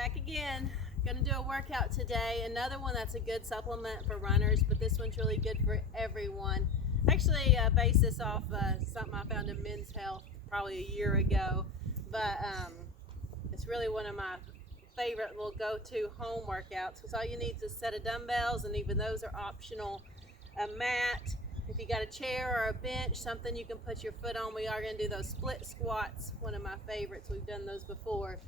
back again. Gonna do a workout today. Another one that's a good supplement for runners, but this one's really good for everyone. Actually, based this off something I found in Men's Health probably a year ago, but it's really one of my favorite little go-to home workouts because all you need is a set of dumbbells, and even those are optional. A mat, if you got a chair or a bench, something you can put your foot on. We are going to do those split squats, one of my favorites. We've done those before.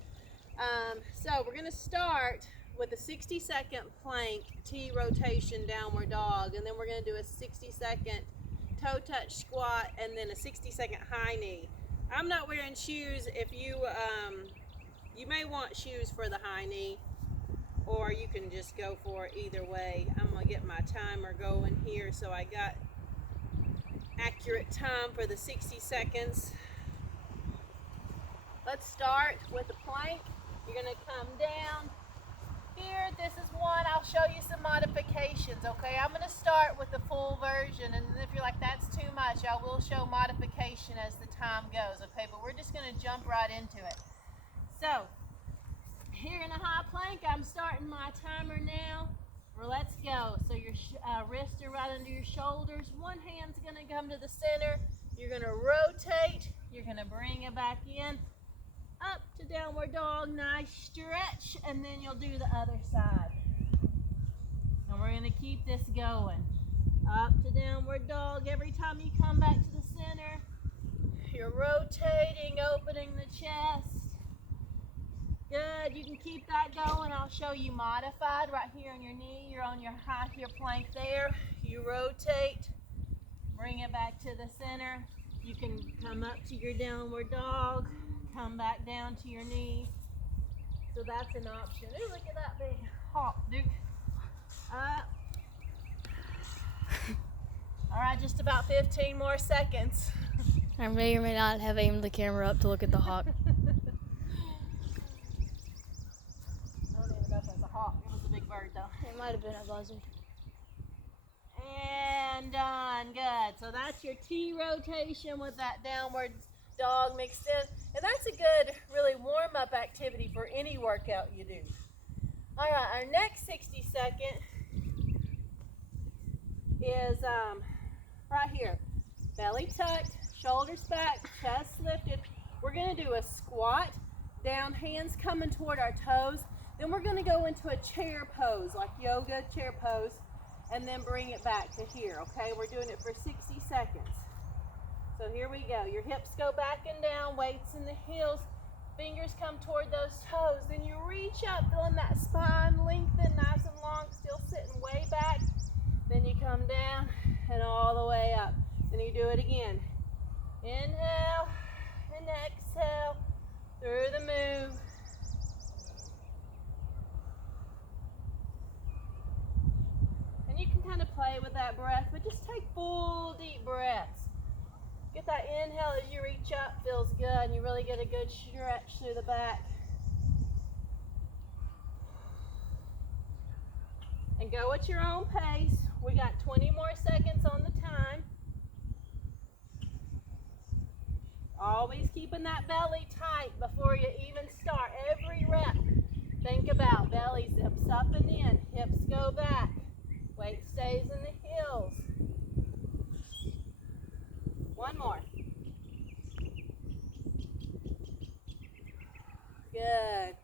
So we're going to start with a 60-second plank T rotation downward dog, and then we're going to do a 60-second toe touch squat, and then a 60-second high knee. I'm not wearing shoes. If you you may want shoes for the high knee, or you can just go for it either way. I'm going to get my timer going here so I got accurate time for the 60 seconds. Let's start with the plank. You're going to come down here. This is one. I'll show you some modifications, okay? I'm going to start with the full version, and if you're like, that's too much, I will show modification as the time goes, okay? But we're just going to jump right into it. So, here in a high plank, I'm starting my timer now. Let's go. So your wrists are right under your shoulders. One hand's going to come to the center. You're going to rotate. You're going to bring it back in. Up to downward dog. Nice stretch. And then you'll do the other side. And we're going to keep this going. Up to downward dog. Every time you come back to the center, you're rotating, opening the chest. Good, you can keep that going. I'll show you modified right here on your knee. You're on your high heel plank there. You rotate, bring it back to the center. You can come up to your downward dog, come back down to your knee. So that's an option. Ooh, look at that big hop, Duke. Up. All right, just about 15 more seconds. I may or may not have aimed the camera up to look at the hawk. It might have been a buzzard. And done. Good. So that's your T rotation with that downward dog mixed in. And that's a good, really warm-up activity for any workout you do. All right, our next 60 second is right here. Belly tucked, shoulders back, chest lifted. We're going to do a squat, down, hands coming toward our toes. Then we're going to go into a chair pose, like yoga chair pose, and then bring it back to here, okay? We're doing it for 60 seconds. So here we go. Your hips go back and down, weights in the heels, fingers come toward those toes. Then you reach up, feeling that spine lengthen nice and long, still sitting way back. Then you come down and all the way up. Then you do it again. Inhale and exhale through the move. And you can kind of play with that breath, but just take full deep breaths. Get that inhale as you reach up, feels good, and you really get a good stretch through the back. And go at your own pace. We got 20 more seconds on the time. Always keeping that belly tight before you even start. Every rep, think about belly zips up and in, hips go back. Weight stays in the heels. One more. Good.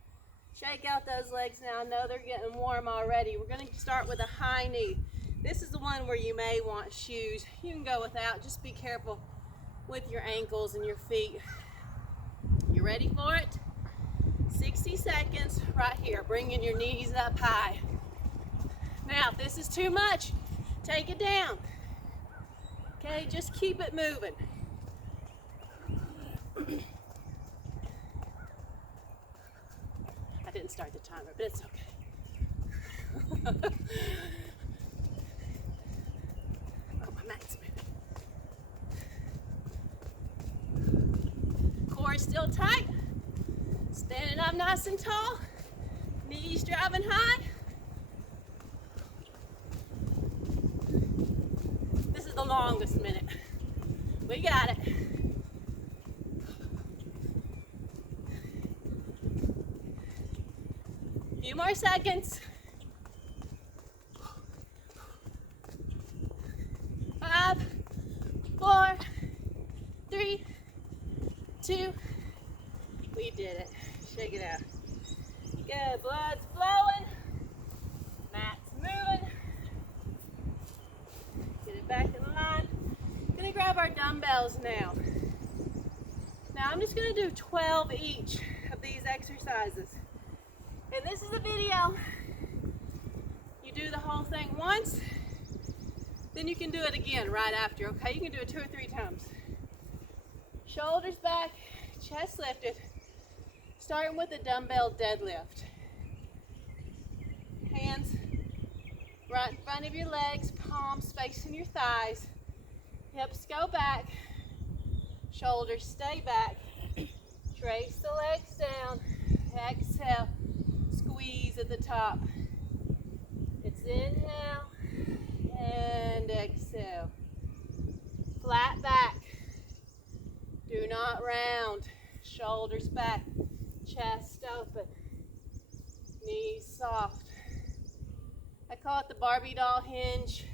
Shake out those legs now. I know they're getting warm already. We're going to start with a high knee. This is the one where you may want shoes. You can go without. Just be careful with your ankles and your feet. You ready for it? 60 seconds right here. Bringing your knees up high. Now, if this is too much, take it down. Okay, just keep it moving. I didn't start the timer, but it's okay. Oh, my mat's moving. Core still tight. Standing up nice and tall. Knees driving high. The longest minute. We got it. Few more seconds. 5, 4, 3, 2. We did it. Shake it out. Good. Blood's flowing. Mat's moving. Get it back in line. Gonna grab our dumbbells now. Now I'm just gonna do 12 each of these exercises. And this is a video. You do the whole thing once, then you can do it again right after, okay? You can do it 2 or 3 times. Shoulders back, chest lifted. Starting with a dumbbell deadlift. Hands right in front of your legs, palms facing your thighs. Hips go back, shoulders stay back. Trace the legs down. Exhale, squeeze at the top. It's inhale and exhale. Flat back. Do not round. Shoulders back, chest open, knees soft. I call it the Barbie doll hinge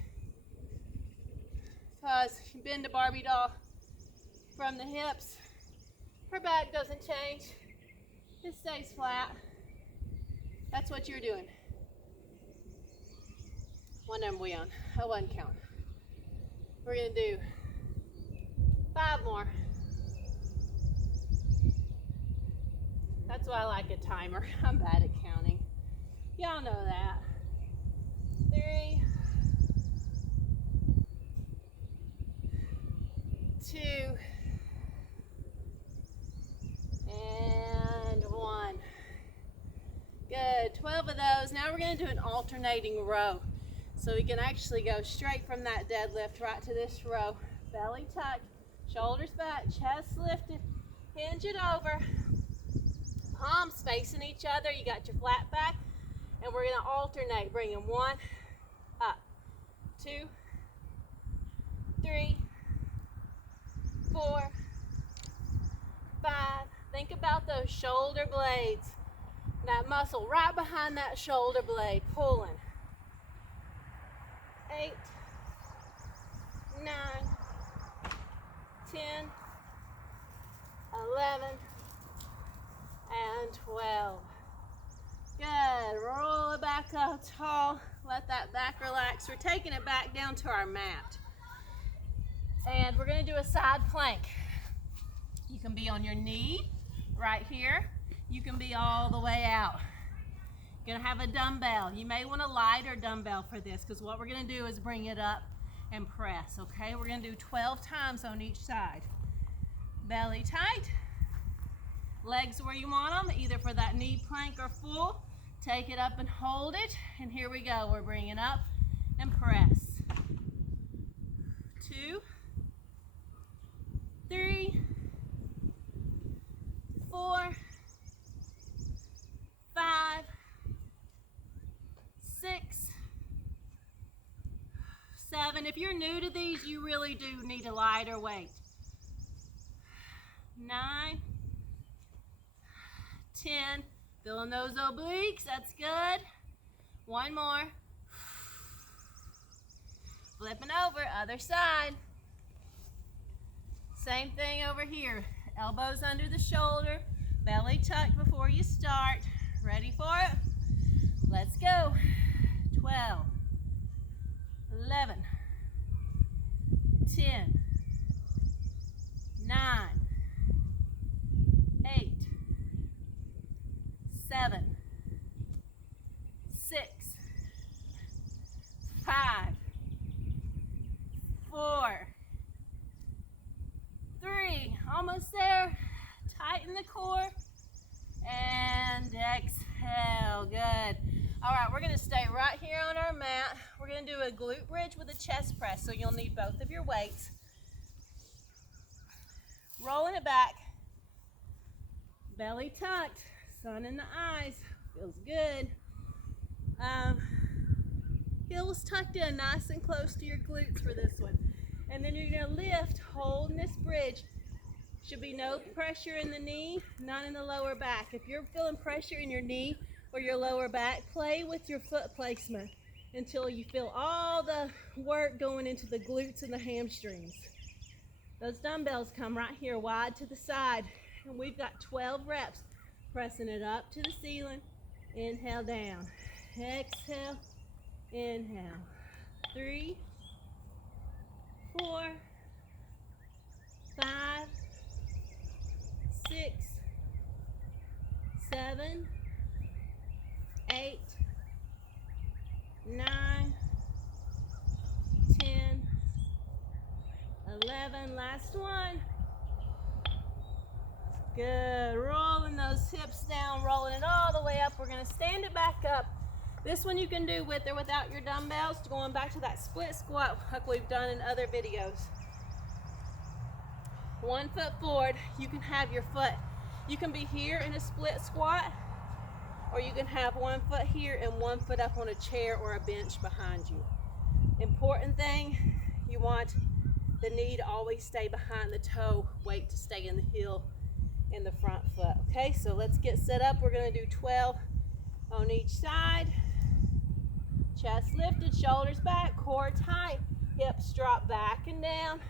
because you bend the Barbie doll from the hips, her back doesn't change, it stays flat. That's what you're doing. What number are we on? I wasn't counting. We're going to do 5 more. That's why I like a timer. I'm bad at counting. Y'all know that. 3, 2, and 1. Good. 12 of those. Now we're going to do an alternating row. So we can actually go straight from that deadlift right to this row. Belly tucked, shoulders back, chest lifted, hinge it over. Palms facing each other. You got your flat back, and we're going to alternate, bringing 1 up, 2, 3, 4, 5. Think about those shoulder blades, that muscle right behind that shoulder blade pulling. 8, 9, 10, 11, and 12. Good. Roll it back up tall. Let that back relax. We're taking it back down to our mat. And we're going to do a side plank. You can be on your knee right here. You can be all the way out. You're going to have a dumbbell. You may want a lighter dumbbell for this because what we're going to do is bring it up and press, okay? We're going to do 12 times on each side. Belly tight. Legs where you want them, either for that knee plank or full. Take it up and hold it. And here we go. We're bringing up and press. 2, 3, 4, 5, 6, 7. If you're new to these, you really do need a lighter weight. 9, 10. Feeling those obliques, that's good. 1 more. Flipping over, other side. Same thing over here. Elbows under the shoulder, belly tucked before you start. Ready for it? Let's go. 12, 11, 10, 9, 8, 7, 6, 5, 4, 3, almost there. Tighten the core and exhale. Good. All right, we're going to stay right here on our mat. We're going to do a glute bridge with a chest press, so you'll need both of your weights. Rolling it back. Belly tucked. Sun in the eyes. Feels good. Heels tucked in nice and close to your glutes for this one. And then you're going to lift, holding this bridge. Should be no pressure in the knee, none in the lower back. If you're feeling pressure in your knee or your lower back. Play with your foot placement until you feel all the work going into the glutes and the hamstrings. Those dumbbells come right here wide to the side, and we've got 12 reps, pressing it up to the ceiling. Inhale down, exhale, inhale. 3, 4, 5, 6, 7, 8, 9, 10, 11. Last one. Good. Rolling those hips down, rolling it all the way up. We're going to stand it back up. This one you can do with or without your dumbbells, going back to that split squat like we've done in other videos. 1 foot forward. You can have your foot, you can be here in a split squat, or you can have 1 foot here and 1 foot up on a chair or a bench behind you. Important thing, you want the knee to always stay behind the toe, weight to stay in the heel in the front foot. Okay, so let's get set up. We're going to do 12 on each side. Chest lifted, shoulders back, core tight, hips drop back and down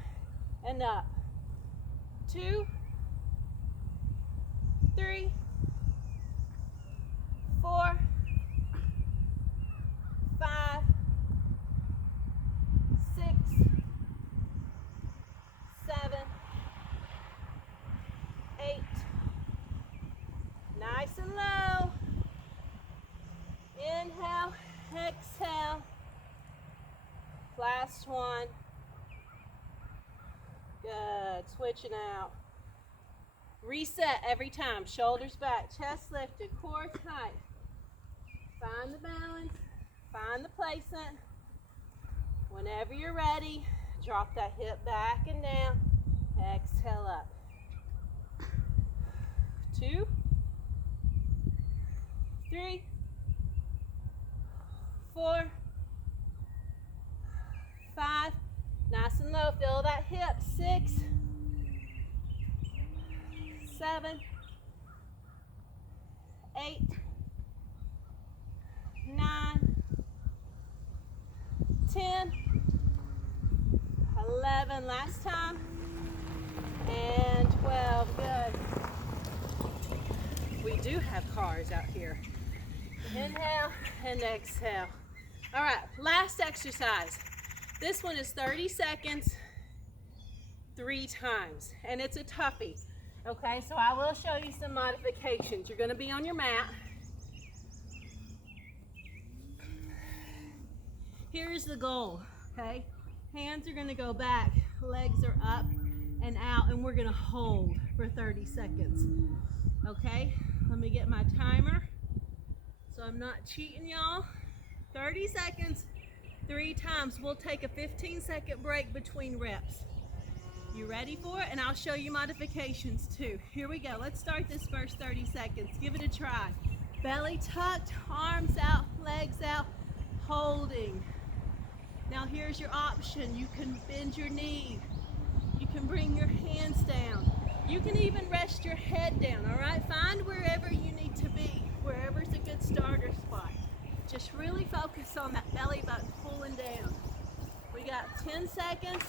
and up. 2, 3, 4, 5, 6, 7, 8. Nice and low. Inhale, exhale. Last one. Good. Switching out. Reset every time. Shoulders back, chest lifted, core tight. Find the balance. Find the placement. Whenever you're ready, drop that hip back and down. Exhale up. 2, 3, 4, 5. Nice and low. Feel that hip. 6, 7, 8, 9, 10, 11. Last time. And 12. Good. We do have cars out here. Inhale and exhale. All right, last exercise. This one is 30 seconds, 3 times, and it's a toughie. Okay, so I will show you some modifications. You're gonna be on your mat. Here's the goal, okay? Hands are gonna go back, legs are up and out, and we're gonna hold for 30 seconds. Okay, let me get my timer so I'm not cheating y'all. 30 seconds, 3 times. We'll take a 15-second break between reps. You ready for it? And I'll show you modifications too. Here we go. Let's start this first 30 seconds. Give it a try. Belly tucked, arms out, legs out, holding. Now here's your option. You can bend your knee. You can bring your hands down. You can even rest your head down, all right? Find wherever you need to be, wherever's a good starter spot. Just really focus on that belly button pulling down. We got 10 seconds.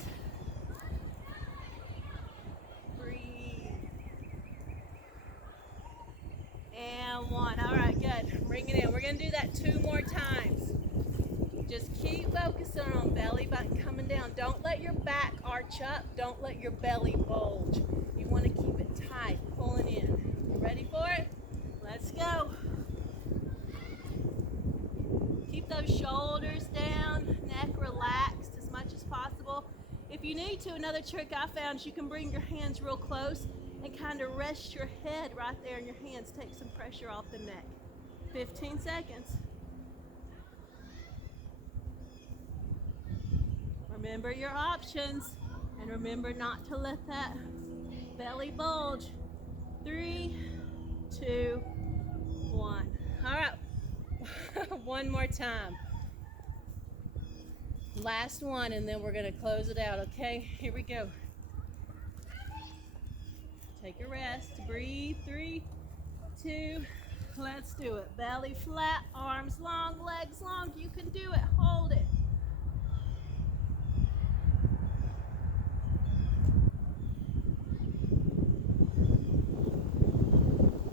Breathe. And 1. All right, good. Bring it in. We're going to do that 2 more times. Just keep focusing on belly button coming down. Don't let your back arch up. Don't let your belly bulge. You want to keep it tight, pulling in. You ready for it? Let's go. Keep those shoulders down, neck relaxed as much as possible. If you need to, another trick I found is you can bring your hands real close and kind of rest your head right there in your hands. Take some pressure off the neck. 15 seconds. Remember your options, and remember not to let that belly bulge. 3, 2, 1. All right, one more time. Last one, and then we're gonna close it out, okay? Here we go. Take a rest, breathe. 3, 2, Let's do it. Belly flat, arms long, legs long. You can do it. Hold it.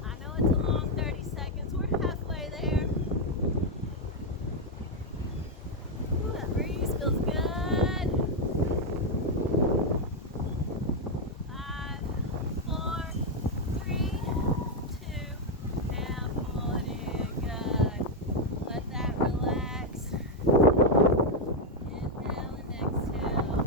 I know it's a long 30 seconds. We're halfway there. Ooh, that breeze feels good. 5, 4, 3, 2, and pull it in. Good. Let that relax. Inhale and exhale.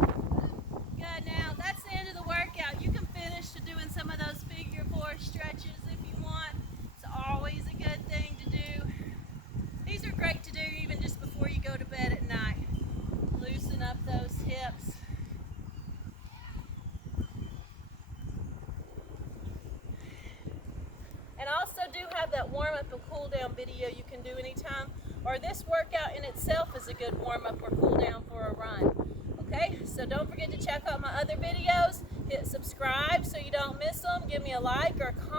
Good. Now that's the end of the workout. You can finish doing some of those figure 4 stretches if you want. It's always a good thing to do. These are great to do even just before you go to bed at night. Loosen up those hips. And I also do have that warm-up and cool-down video you can do anytime, or this workout in itself is a good warm-up or cool-down for a run. Okay, so don't forget to check out my other videos. Hit subscribe so you don't miss them. Give me a like or a comment.